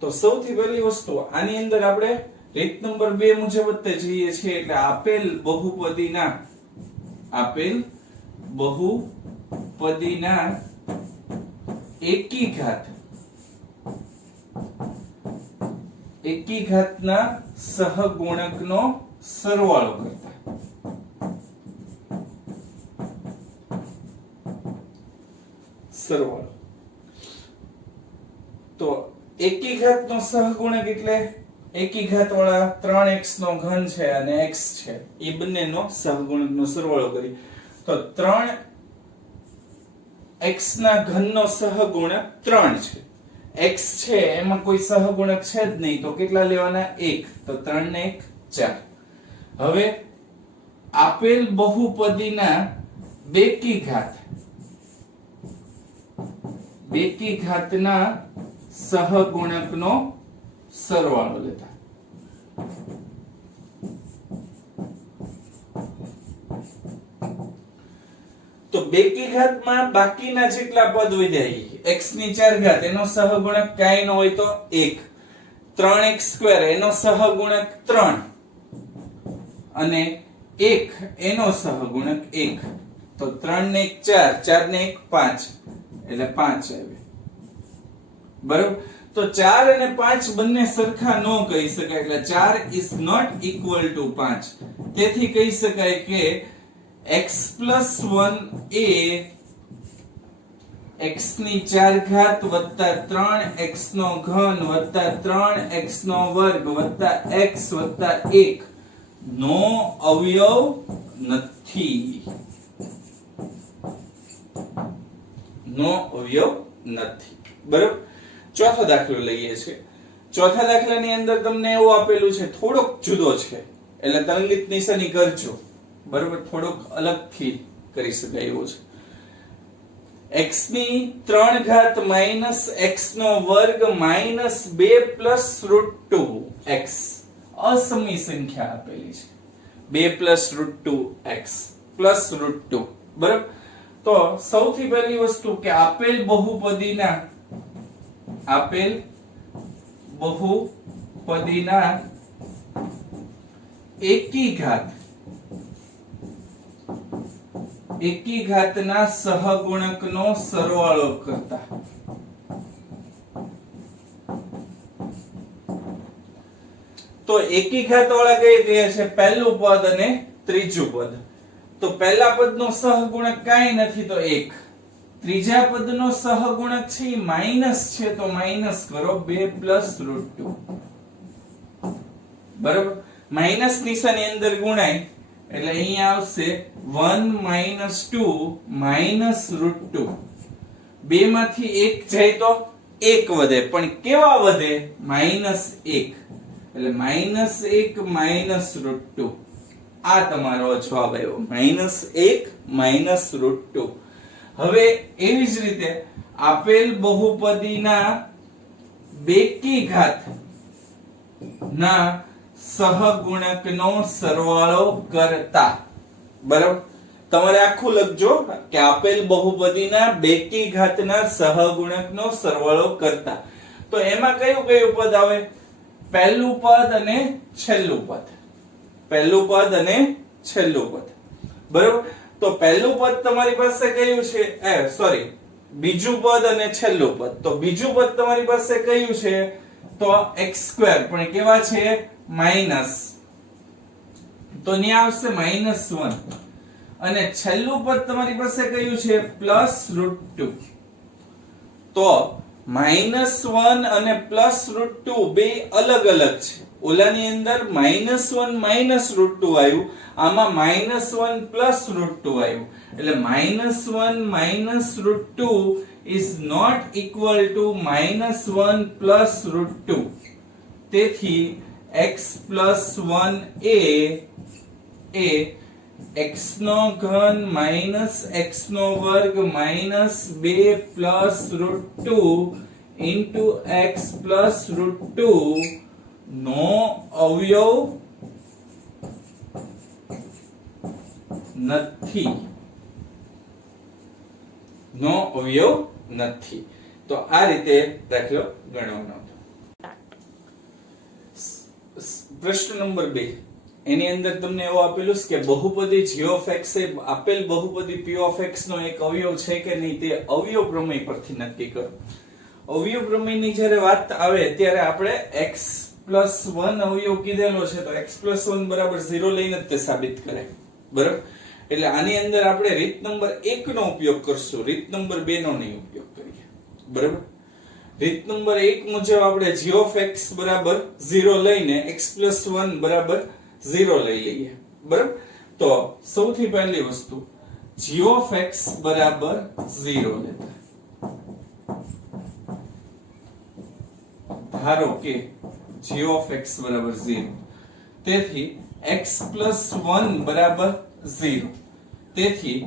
તો સૌથી પહેલી વસ્તુ, આની અંદર આપણે રીત નંબર 2 મુજબ જ જઈએ છીએ. એટલે આપેલ બહુપદીના એકી ઘાતના સહગુણકનો સરવાળો કરતા. તો એકી ઘાતનો સહગુણક એટલે એકી ઘાત વાળા 3x નો ઘન છે અને x છે, એ બંનેનો સહગુણકનો સરવાળો કરી. તો 3x ના ઘનનો સહગુણક 3 છે. x છે એમાં કોઈ સહગુણક છે જ નહીં, તો કેટલા લેવાના? 1. તો 3 ને 1 4. હવે આપેલ બહુપદીના બેકી ઘાતના સહગુણકનો સરવાળો લેતા. તો બેકી ઘાતમાં બાકીના જેટલા પદ વધ્યા, x ની 4 ઘાત એનો સહગુણક કાંઈ ન હોય તો 1, 3x² એનો સહગુણક 3, અને 1 એનો સહગુણક 1. તો 3 ને 1 4, 4 ને 1 5, એટલે 5 આવે. બરાબર? તો 4 અને 5 બંને સરખા ન કહી શકાય, એટલે 4 is not equal to 5. તેથી કહી શકાય કે x+1 એ x ની 4 ઘાત વત્તા 3x નો ઘન વત્તા 3x નો વર્ગ વત્તા x વત્તા 1 નો અવયવ નથી. બરાબર? ચોથો દાખલો લઈએ છીએ. ચોથા દાખલાની અંદર તમને એવું આપેલું છે, થોડોક જુદો છે, એટલે તરંગીત નિશાની કરજો. બરોબર, થોડુંક અલગથી કરી શકાય એવું છે. x ની 3 ઘાત માઈનસ x નો વર્ગ minus 2 plus route 2x Asami સંખ્યા આપેલી છે. 2 plus route 2x plus route 2. બરાબર, તો સૌથી પહેલી વસ્તુ કે આપેલ બહુપદીના એકી ઘાતના સહગુણકનો સરવાળો કરતા. તો એકી ઘાત વાળા કઈ છે? પહેલું પદ અને ત્રીજું પદ. તો પહેલા પદનો સહગુણક કાંઈ નથી તો 1. ત્રીજા પદનો સહગુણક છે એ માઈનસ છે તો માઈનસ કરો 2 પ્લસ રૂટ 2. બરાબર, માઈનસ નિશાની અંદર ગુણાય એટલે અહીંયા આવશે 1 માઈનસ 2 માઈનસ રૂટ 2. બે માંથી 1 જાય તો 1 વધે, પણ કેવા વધે? માઈનસ 1. એટલે માઈનસ 1 માઈનસ રૂટ 2. આ તમારો જવાબ આવ્યો, માઈનસ 1 માઈનસ રૂટ 2. હવે એવી જ રીતે આપેલ બહુપદીના બેકી ઘાત ના સહગુણકનો સરવાળો કરતા. બરાબર, તમારે આખું લખજો કે આપેલ બહુપદીના બેકી ઘાતના સહગુણકનો સરવાળો કરતા. તો એમાં કયું કયું પદ આવે? પહેલું પદ અને છેલ્લું પદ. પહેલું પદ અને છેલ્લું પદ. બરાબર, તો પહેલું પદ તમારી પાસે કયું છે? સોરી, બીજું પદ અને છેલ્લું પદ. તો બીજું પદ તમારી પાસે કયું છે? તો x2, પણ કેવા છે? માઈનસ. તો ત્યાં આવશે -1. અને છેલ્લું પદ તમારી પાસે કયું છે? Plus route 2. તો -1 અને પ્લસ રૂટ 2 બે અલગ અલગ છે. ઓલાની અંદર -1 માઈનસ રૂટ 2 આવ્યું, આમાં -1 પ્લસ રૂટ 2 આવ્યું. એટલે -1 minus route 2 is not equal to -1 plus root 2. તેથી x plus 1 એ x નો ઘન માઈનસ x નો વર્ગ minus 2 plus route 2 into x plus root 2 નો અવયવ નથી. નો અવયવ નથી. તો આ રીતે દાખલો ગણવાનો. પ્રશ્ન નંબર 2 એની અંદર તમને એવું આપેલું છે કે બહુપદી g of x એ આપેલ બહુપદી p of x નો એક અવયવ છે કે નહીં તે અવયવ પ્રમેય પરથી નક્કી કરો. અવયવ પ્રમેયની જ્યારે વાત આવે ત્યારે આપણે x plus 1 અવયવ કીધેલો છે, તો x plus 1 બરાબર 0 લઈને જ તે સાબિત કરાય. બરાબર, એટલે આની અંદર આપણે રીત નંબર 1 નો ઉપયોગ કરશું, રીત નંબર 2 નો નહીં ઉપયોગ કરીએ. બરાબર, રીત નંબર 1 મુજબ આપણે g of x બરાબર 0 લઈને x plus 1 બરાબર 0 લઈ લઈએ. બરાબર, તો સૌથી પહેલી વસ્તુ g of x બરાબર 0 લેતા. ધારો કે g of x બરાબર 0, તેથી x plus 1 બરાબર 0. તેથી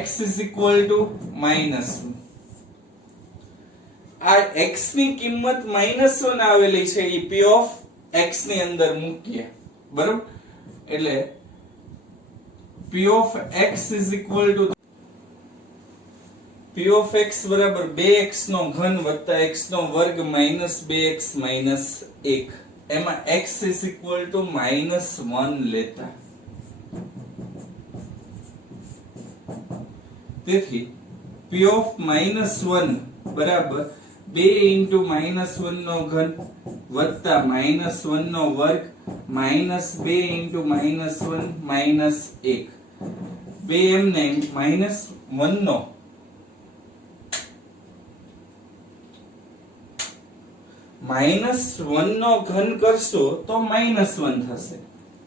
x is equal to -1. આ x ની કિંમત -1 આવેલી છે એ p of x ની અંદર મૂકીએ. બરાબર, એટલે p of x is equal to p of x બરાબર 2x નો ઘન વત્તા x નો વર્ગ માઈનસ 2x માઈનસ 1. એમાં x is equal to -1 લેતા. તેથી p of -1 બરાબર 2 into -1 નો ઘન વત્તા -1 નો વર્ગ માઈનસ 2 into -1 માઈનસ 1. બે એમને -1 નો -1 નો ઘન કરશો તો -1 થશે,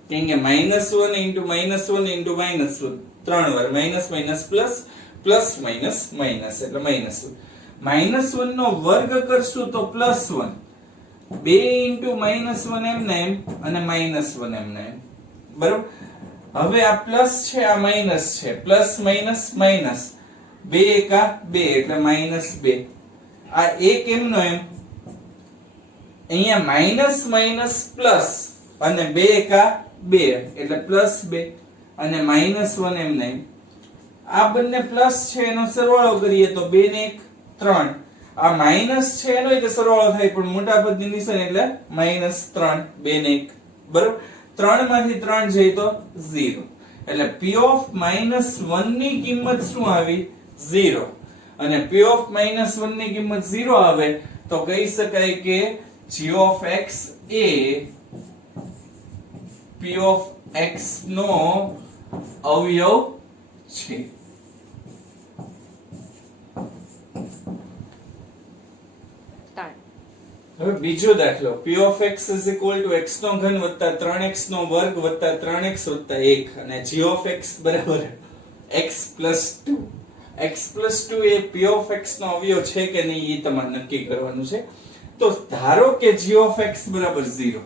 કેમ કે -1 into -1 into -1 ત્રણ વાર minus minus plus plus minus minus એટલે -1. -1 નો વર્ગ કરશું તો +1. 2 into -1 એમને એમ અને -1 એમને એમ. બરાબર, હવે આ પ્લસ છે આ માઈનસ છે, પ્લસ માઈનસ માઈનસ, 2 એકા 2 એટલે માઈનસ 2. આ એક એમનો એમ, અહીંયા માઈનસ માઈનસ પ્લસ અને 2 એકા 2 એટલે પ્લસ 2 અને માઈનસ 1 એમ નહીં. આ બંને પ્લસ છે એનો સરવાળો કરીએ તો 2 ને 1 3. આ માઈનસ છે એનો એટલે સરવાળો થાય પણ મોટા પદની નિશાની એટલે માઈનસ 3, 2 ને 1 બરોબર. 3 માંથી 3 જાય તો 0 એટલે p ઓફ માઈનસ 1 ની કિંમત શું આવી? 0. અને p ઓફ માઈનસ 1 ની કિંમત 0 આવે તો કહી શકાય કે g of x A p of x નો અવયવ છે. હવે બીજો દાખલો, p of x is equal to x નો ઘન વત્તા 3x નો વર્ગ વત્તા 3x વત્તા 1 અને g of x બરાબર x plus 2. x plus 2 A p of x નો અવયવ છે કે નહીં એ તમારે નક્કી કરવાનું છે. તો ધારો કે g of x બરાબર 0.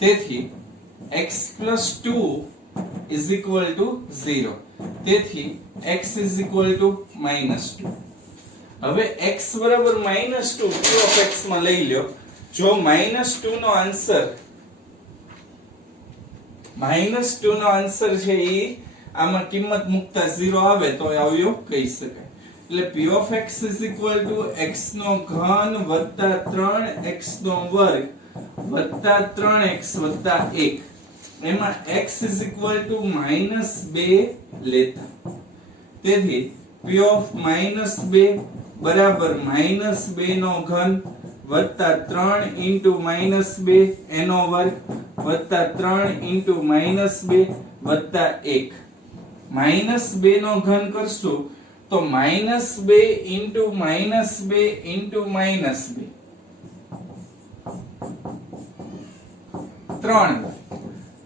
તેથી x plus 2 is equal to 0. તેથી x is equal to -2. હવે x બરાબર -2 p of x માં લઈ લ્યો. જો -2 નો આન્સર છે એ આમાં કિંમત મુકતા 0 આવે તો અવયવ કહી શકાય. એટલે p of x is equal to x નો ઘન વત્તા 3x નો વર્ગ વત્તા 3x વત્તા 1. એમાં x is equal to -2 લેતા. તેથી p of -2 બરાબર -2 નો ઘન વત્તા 3 into -2 એનો વર્ગ વત્તા 3 into -2 વત્તા 1. -2 નો ઘન કરશું તો -2 into -2 into -2 3.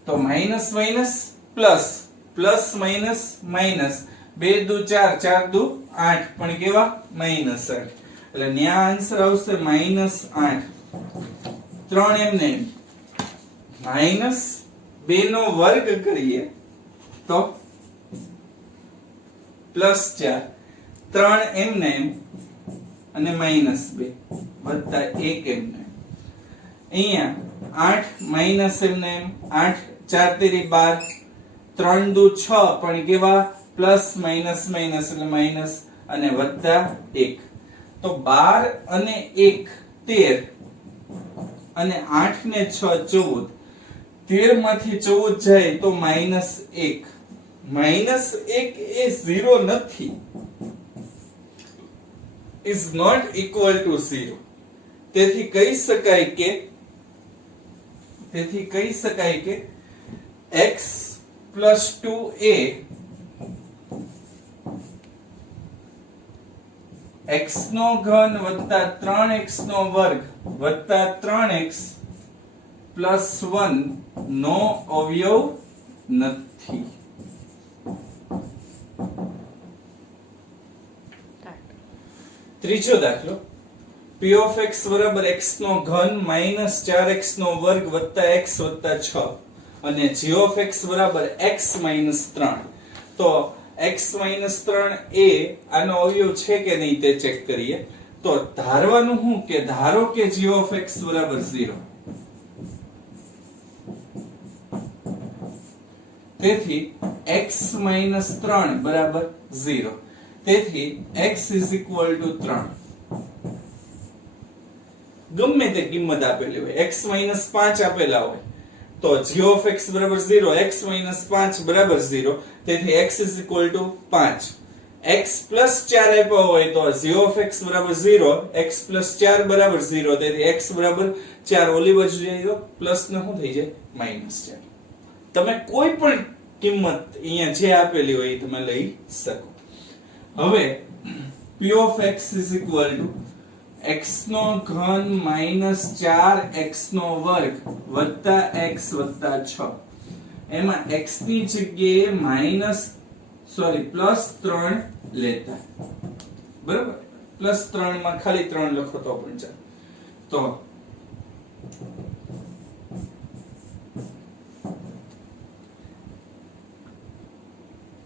તો minus minus plus, plus minus minus, 2 દુ 4, 4 દુ 8 પણ કેવા -8. એટલે ન્યા આન્સર આવશે -8. 3 એમને -2 નો વર્ગ કરીએ તો +4, 3 એમને અને -2 વત્તા 1 એમને. અહીંયા 8 માઈનસ એમને 8, 4 તેરી 12, 3 દુ 6 પણ કેવા પ્લસ માઈનસ માઈનસ એટલે માઈનસ અને વત્તા 1. તો 12 અને 1 13 અને 8 ને 6 14. 13 માંથી 14 જાય તો -1. -1 એ 0 નથી, is not equal to 0. તેથી કહી શકાય કે x plus 2a x નો ઘન વત્તા 3x નો વર્ગ વત્તા 3x plus 1 નો અવયવ નથી. ત્રીજો દાખલો, p of x બરાબર x નો ઘન -4x નો વર્ગ વત્તા x વત્તા 6 અને g of x બરાબર x - 3. તો x - 3 એ આનો અવયવ છે કે નહીં તે ચેક કરીએ. તો ધારવાનું હું કે ધારો કે g of x બરાબર 0. તેથી x - 3 બરાબર 0. તેથી x is equal to 3. ગમે તે કિંમત આપેલી હોય, x - 5 આપેલા હોય તો g of x બરાબર 0, x - 5 બરાબર 0. તેથી x is equal to 5. x plus 4 આપ્યો હોય તો g of x બરાબર 0, x plus 4 બરાબર 0. તેથી x બરાબર 4 ઓલી બાજુ જાય તો પ્લસ ને શું થઈ જાય -4. તમે કોઈ પણ કિંમત અહીંયા જે આપેલી હોય એ તમે લઈ શકો. હવે p of x is equal to x નો ઘન -4x નો વર્ગ વત્તા x વત્તા 6. એમાં x ની જગ્યાએ +3 લેતા. બરાબર, +3 માં ખાલી 3 લખો તો પણ ચાલે. તો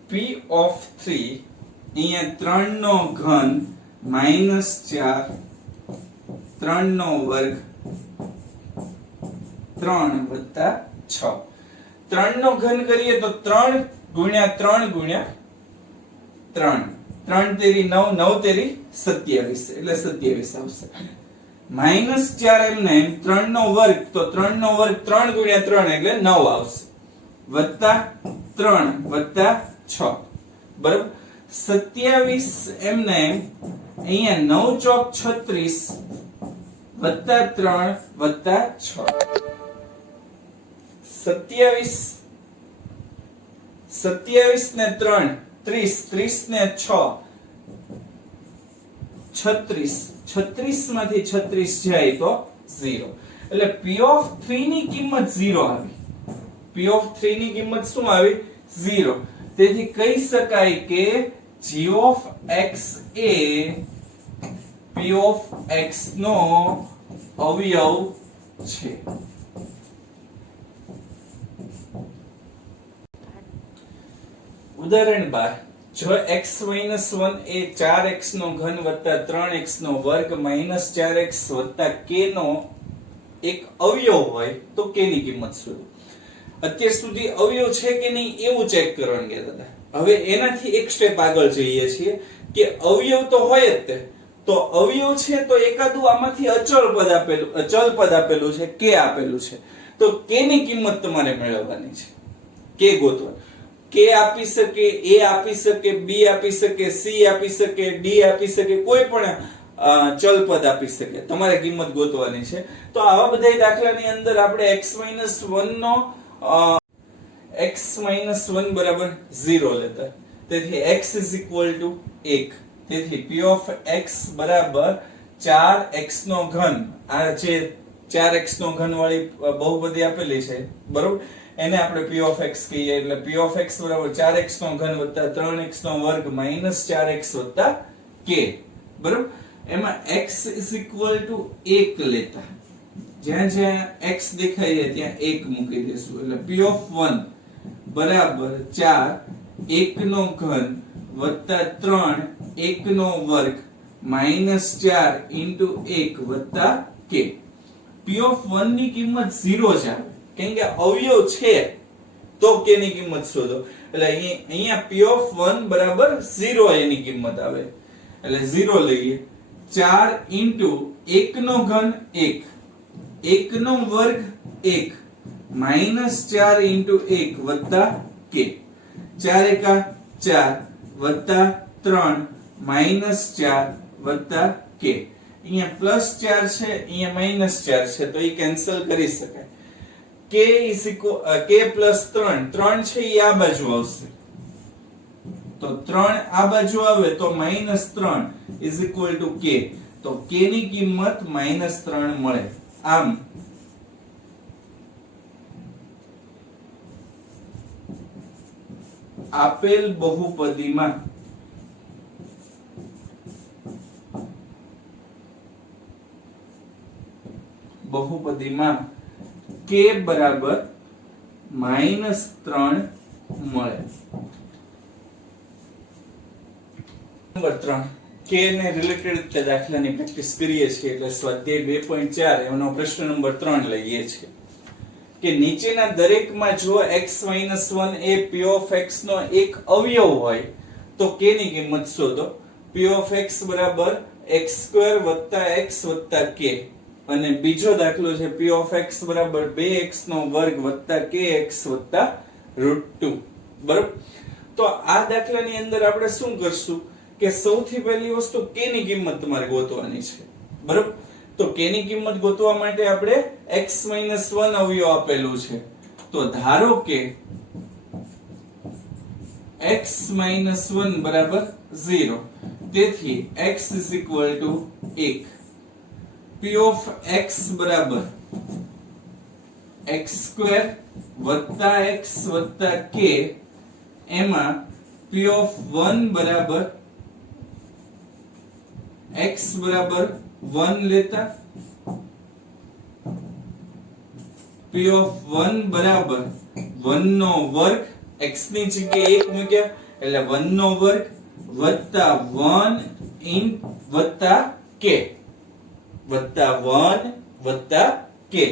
P of 3 અહીંયા 3 નો ઘન -4 3 નો વર્ગ 3 વત્તા 6 3 નો ઘન કરીએ તો 3 ગુણ્યા 3 ગુણ્યા 3 3 તેરી 9 9 તેરી 27 એટલે 27 આવશે -4 એમને 3 નો વર્ગ તો 3 નો વર્ગ 3 ગુણ્યા 3 એટલે 9 આવશે વત્તા 3 વત્તા 6 બરાબર 27 એમને અહીંયા 9 ચોક 36 વત્તા 3 વત્તા 6 27 ને 3 30 30 ને 6 36 36 માંથી 36 જાય તો 0 એટલે P of 3 ની કિંમત 0 આવી P of 3 ની કિંમત શું આવી 0 તેથી કહી શકાય કે g of x A p of x નો અવયવ છે ઉદાહરણ 12 જો x 1 એ 4x નો ઘન વત્તા 3x નો વર્ગ -4x વત્તા k નો એક અવયવ હોય તો k ની કિંમત શોધો અત્યાર સુધી અવયવ છે કે નહીં એવું ચેક કરવાનું કહેતા હતા હવે એનાથી એક સ્ટેપ આગળ જઈએ છીએ કે અવયવ તો હોય જ તે તો અવયવ છે તો એકાદું આમાંથી અચળ પદ આપેલું છે કે આપેલું છે તો કે ની કિંમત તમારે મેળવવાની છે કે ગોતવા કે આપી શકે a આપી શકે b આપી શકે c આપી શકે d આપી શકે કોઈ પણ ચલ પદ આપી શકે તમારે કિંમત ગોતવાની છે તો આવા બધા દાખલાની અંદર આપણે x-1 નો x-1 બરાબર 0 લેતા તેથી x = 1 તેથી p of x બરાબર 4x નો ઘન આ જે 4x નો ઘન વાળી બહુપદી આપેલી છે બરોબર એને આપણે p of x કહીએ એટલે p of x બરાબર 4x નો ઘન વત્તા 3x નો વર્ગ -4x વત્તા k બરોબર એમાં x = 1 લેતા જ્યાં જ્યાં x દેખાય ત્યાં 1 મૂકી દેશું એટલે p of 1 બરાબર 4 1 નો ઘન વત્તા 3 1 નો વર્ગ -4 * 1 વત્તા k p of 1 ની કિંમત 0 જ આવે કેમ કે અવયવ છે તો k ની કિંમત શોધો એટલે અહીંયા p of 1 બરાબર 0 એની કિંમત આવે એટલે 0 લઈએ 4 * 1 નો ઘન 1 1 નો વર્ગ 1 -4 * 1 વત્તા k 4 * 4 વત્તા 3 -4 વત્તા k અહીંયા +4 છે અહીંયા -4 છે તો એ કેન્સલ કરી શકાય k + 3 3 છે એ આ બાજુ આવશે તો 3 આ બાજુ આવે તો -3 = k તો k ની કિંમત -3 મળે આમ આપેલ બહુપદીમાં k બરાબર -3 મળે નંબર 3 k ને રિલેટેડ દાખલાની પ્રેક્ટિસ કરીએ છીએ એટલે સ્વાધ્યાય 2.4 એનો પ્રશ્ન નંબર 3 લઈએ છીએ કે નીચેના દરેકમાં જો x-1 A p of x નો એક અવયવ હોય તો k ની કિંમત શોધો p of x બરાબર x² + x + k અને બીજો દાખલો છે p of x બરાબર 2x નો વર્ગ + kx + √2 બરાબર તો આ દાખલાની અંદર આપણે શું કરશું કે સૌથી પહેલી વસ્તુ k ની કિંમત તમારે ગોતવાની છે બરાબર તો k ની કિંમત ગોતવા માટે આપણે x-1 અવયવ આપેલું છે તો ધારો કે x-1 બરાબર 0 તેથી x = 1 p of x બરાબર x² + x + k એમાં p of 1 બરાબર x બરાબર 1 લેતા p of 1 બરાબર 1 નો વર્ગ x ની જગ્યાએ 1 મૂક્યા એટલે 1 નો વર્ગ વત્તા 1 ઇન વત્તા k વત્તા 1 વત્તા k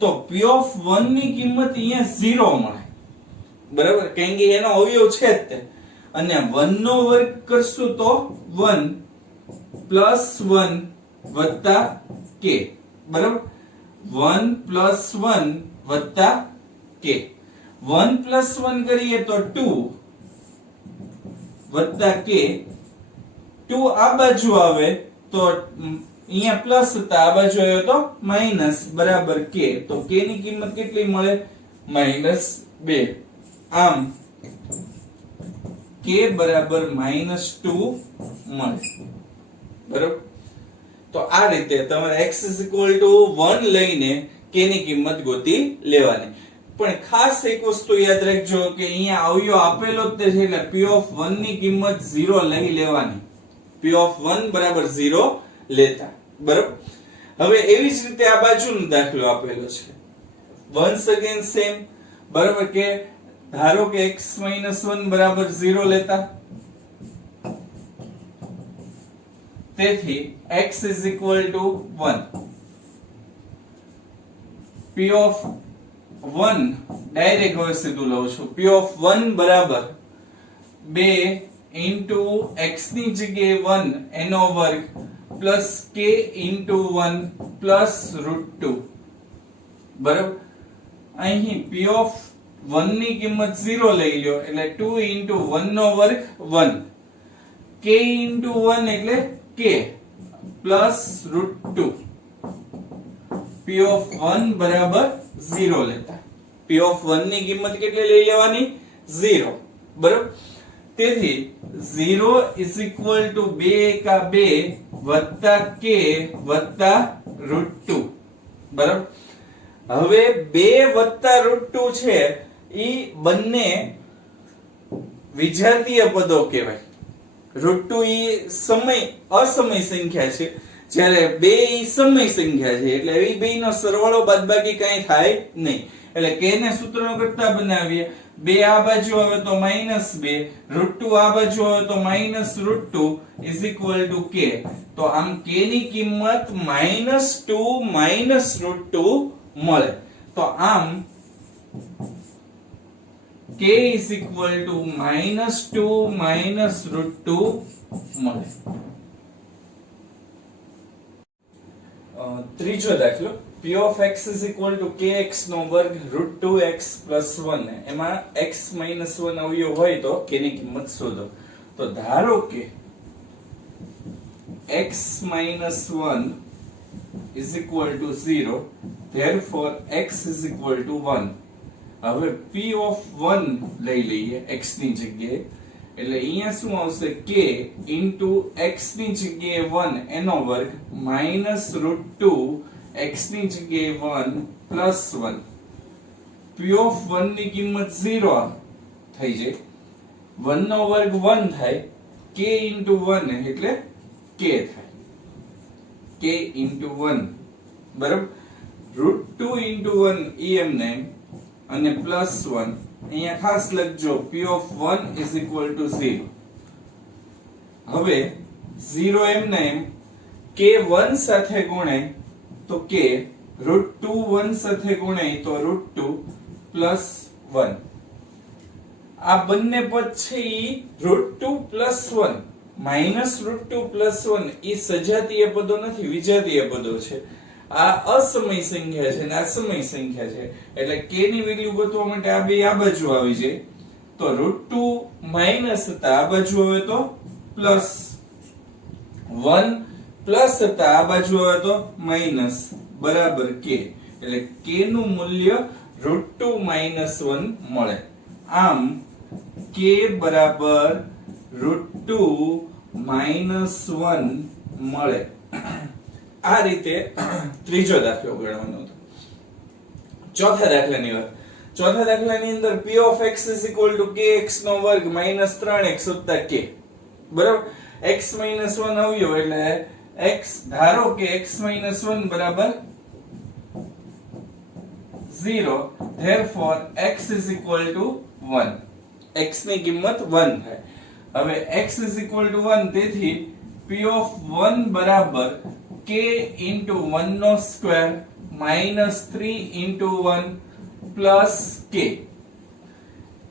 તો p of 1 ની કિંમત અહીંયા 0 મળે બરાબર કારણ કે એનો અવયવ છે જ તે અને 1 નો વર્ગ કરશું તો 1 પ્લસ 1 વત્તા k બરાબર 1 પ્લસ 1 વત્તા k 1 પ્લસ 1 કરીએ તો 2 વત્તા k 2 આ બાજુ આવે તો અહીંયા પ્લસ હતા આ બાજુ આવ્યો તો માઈનસ બરાબર k તો k ની કિંમત કેટલી મળે -2 આમ k બરાબર -2 મળે બરાબર તો આ રીતે તમારે x 1 લઈને k ની કિંમત ગોતી લેવાની પણ ખાસ એક વસ્તુ યાદ રાખજો કે અહીંયા અવયવ આપેલો જ છે એટલે p of 1 ની કિંમત 0 લઈ લેવાની p of 1 બરાબર 0 લેતા બરાબર હવે એવી જ રીતે આ બાજુનો દાખલો આપેલો છે once again same બરાબર કે ધારો કે x - 1 બરાબર 0 લેતા તેથી x is equal to 1 p of 1 direct હવે સીધું લઉં છું p of 1 બરાબર 2 into x ની જગ્યાએ 1 એનો વર્ગ પ્લસ k into 1 પ્લસ √2 બરાબર અહીં p of 1 ની કિંમત 0 લઈ લ્યો એટલે 2 into 1 નો વર્ગ 1 k into 1 એટલે k પ્લસ √2 p of 1 બરાબર 0 લેતા p of 1 ની કિંમત કેટલી લઈ લેવાની 0 બરાબર તેથી 0 is equal to 2 એકા 2 વત્તા k વત્તા √2 બરાબર હવે 2 વત્તા √2 છે ઈ બંને વિજાતીય પદો કહેવાય √2 ઈ અસમય સંખ્યા છે જ્યારે 2 ઈ સમય સંખ્યા છે એટલે એ બેયનો સરવાળો બાદબાકી કાઈ થાય નહીં એટલે k ને સૂત્રનો કરતા બનાવીએ 2 આ બાજુ આવે તો -2 √2 આ બાજુ આવે તો -√2 is equal to k તો આમ k ની કિંમત -2 √2 મળે તો આમ k is equal to -2 √2 મળે ત્રીજો દાખલો p of x is equal to kx નો વર્ગ √2x + 1 એમાં x - 1 અવયવ હોય તો k ની કિંમત શોધો તો ધારો કે x - 1 is equal to 0 therefore x is equal to 1 હવે p of 1 લઈ લઈએ x ની જગ્યાએ એટલે અહીંયા શું આવશે k into x ની જગ્યાએ 1 એનો વર્ગ -√2 x ની જગ્યાએ 1 પ્લસ 1 p of 1 ની કિંમત 0 થઈ જાય 1 નો વર્ગ 1 થાય k into 1 એટલે k થાય k into 1 બરાબર √2 into 1 એમને અને પ્લસ 1 અહીંયા ખાસ લખજો p of 1 is equal to 0 હવે 0 એમને k 1 સાથે ગુણાય તો k √2 1 સાથે ગુણાય તો √2 પ્લસ 1 આ બંને પદ છે ઈ √2 પ્લસ 1 માઈનસ √2 પ્લસ 1 ઈ સજાતીય પદો નથી વિજાતીય પદો છે આ અસમય સંખ્યા છે અને આ સમય સંખ્યા છે એટલે k ની વેલ્યુ ગોતવા માટે આ બે આ બાજુ આવી જાય તો √2 માઈનસ હતા આ બાજુ આવે તો પ્લસ 1 પ્લસ હતા આ બાજુ આવે તો માઈનસ બરાબર k એટલે k નું મૂલ્ય √2 1 મળે આમ k બરાબર √2 1 મળે આ રીતે ત્રીજો દાખલો ગણવાનો હતો ચોથા દાખલાની વાત ચોથા દાખલાની અંદર p of x is equal to kx નો વર્ગ -3x k બરાબર x - 1 આવ્યો એટલે x ધારો કે x - 1 બરાબર 0, therefore x is equal to 1. x ની કિંમત 1 થાય. હવે x is equal to 1, તેથી p of 1 બરાબર k into 1 નો square minus 3 into 1 plus k.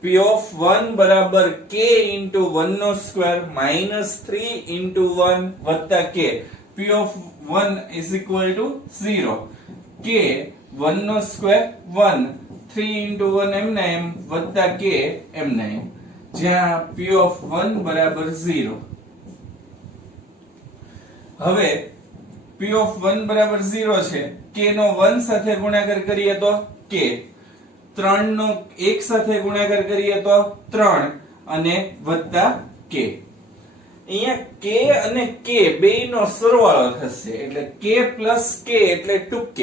p of 1 બરાબર k into 1 નો સ્ક્વેર minus 3 into 1 વત્તા k. p of 1 is equal to 0. k 1 નો સ્ક્વેર 1, 3 into 1 એમના એમ વત્તા k એમના એમ, જ્યાં p of 1 બરાબર 0. હવે p of 1 બરાબર 0 છે, k નો 1 સાથે ગુણાકાર કરીએ તો k, 3 નો 1 સાથે ગુણાકાર કરીએ તો 3 અને વત્તા k. અહીંયા k અને k બેયનો સરવાળો થશે એટલે k plus k એટલે 2k.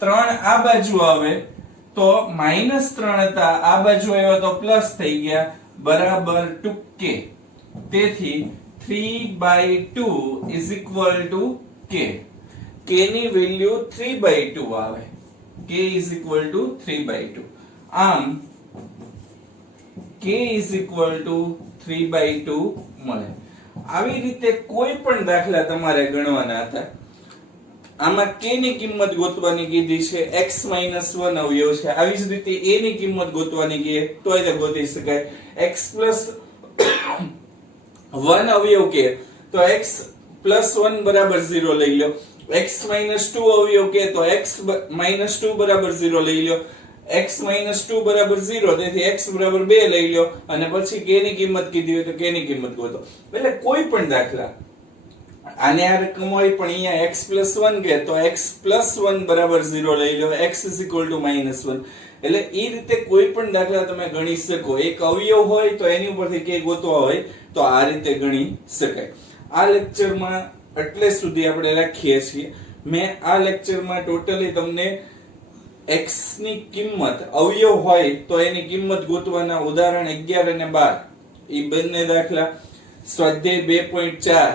3 આ બાજુ આવે તો -3 હતા, આ બાજુ આવ્યા તો પ્લસ થઈ ગયા, બરાબર 2k. તેથી 3/2 is equal to k. k ની વેલ્યુ 3/2 આવે. k is equal to 3/2. આમ k is equal to 3/2 મળે. આવી રીતે કોઈ પણ દાખલા તમારે ગણવાના હતા. આમાં k ની કિંમત ગોતવાની કીધી છે, x - 1 અવયવ છે. આવી જ રીતે a ની કિંમત ગોતવાની કીએ તો એ ગોતી શકાય. x + 1 અવયવ કે તો x + 1 બરાબર 0 લઈ લો. x - 2 અવયવ કે તો x - 2 બરાબર 0 લઈ લો. x - 2 બરાબર 0, તેથી x બરાબર 2 લઈ લો અને પછી k ની કિંમત કીધી હોય તો k ની કિંમત ગોતો. એટલે કોઈ પણ દાખલા આને આ રકમ હોય પણ અહીંયા x + 1 કે તો x + 1 બરાબર 0 લઈ લો, x is equal to -1. એટલે એ રીતે કોઈ પણ દાખલા તમે ગણી શકો. એક અવયવ હોય તો એની ઉપરથી k ગોતવા હોય તો આ રીતે ગણી શકાય. આ લેક્ચરમાં એટલે સુધી આપણે રાખીએ છીએ. મેં આ લેક્ચરમાં ટોટલી તમને x ની કિંમત અવયવ હોય તો એની કિંમત ગોતવાના ઉદાહરણ 11 અને 12 એ બંને દાખલા, સ્વાધ્યાય 2.4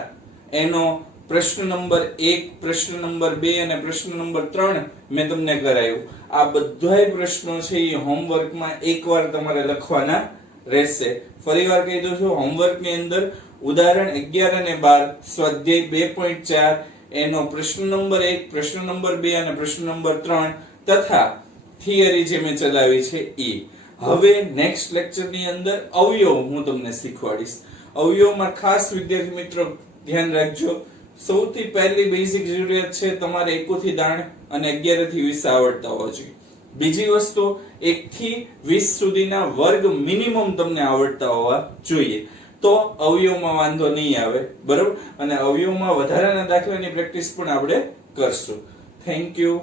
એનો પ્રશ્ન નંબર 1, પ્રશ્ન નંબર 2 અને પ્રશ્ન નંબર 3 મેં તમને કરાયું. આ બધાય પ્રશ્નો છે એ હોમવર્કમાં એકવાર તમારે લખવાના રહેશે. ફરીવાર કહી દઉં છું, હોમવર્કની અંદર ઉદાહરણ 11 અને 12 સ્વાધ્યાય 2.4 એનો પ્રશ્ન નંબર 1, પ્રશ્ન નંબર 2 અને પ્રશ્ન નંબર 3 તથા થિયરી જે મેં ચલાવી છે એ. હવે નેક્સ્ટ લેક્ચરની અંદર અવયવ હું તમને શીખવાડીશ. અવયવમાં ખાસ વિદ્યાર્થી મિત્રો ધ્યાન રાખજો, સૌથી પહેલી બેઝિક જરૂરિયાત છે તમારે 1 થી દાણ અને 11 થી 20 આવડતા હોવા જોઈએ. બીજી વસ્તુ 1 થી 20 સુધીના વર્ગ મિનિમમ તમને આવડતા હોવા જોઈએ, તો અવયવમાં વાંધો નહીં આવે, બરાબર. અને અવયવમાં વધારાના દાખલાની પ્રેક્ટિસ પણ આપણે કરશું. Thank you.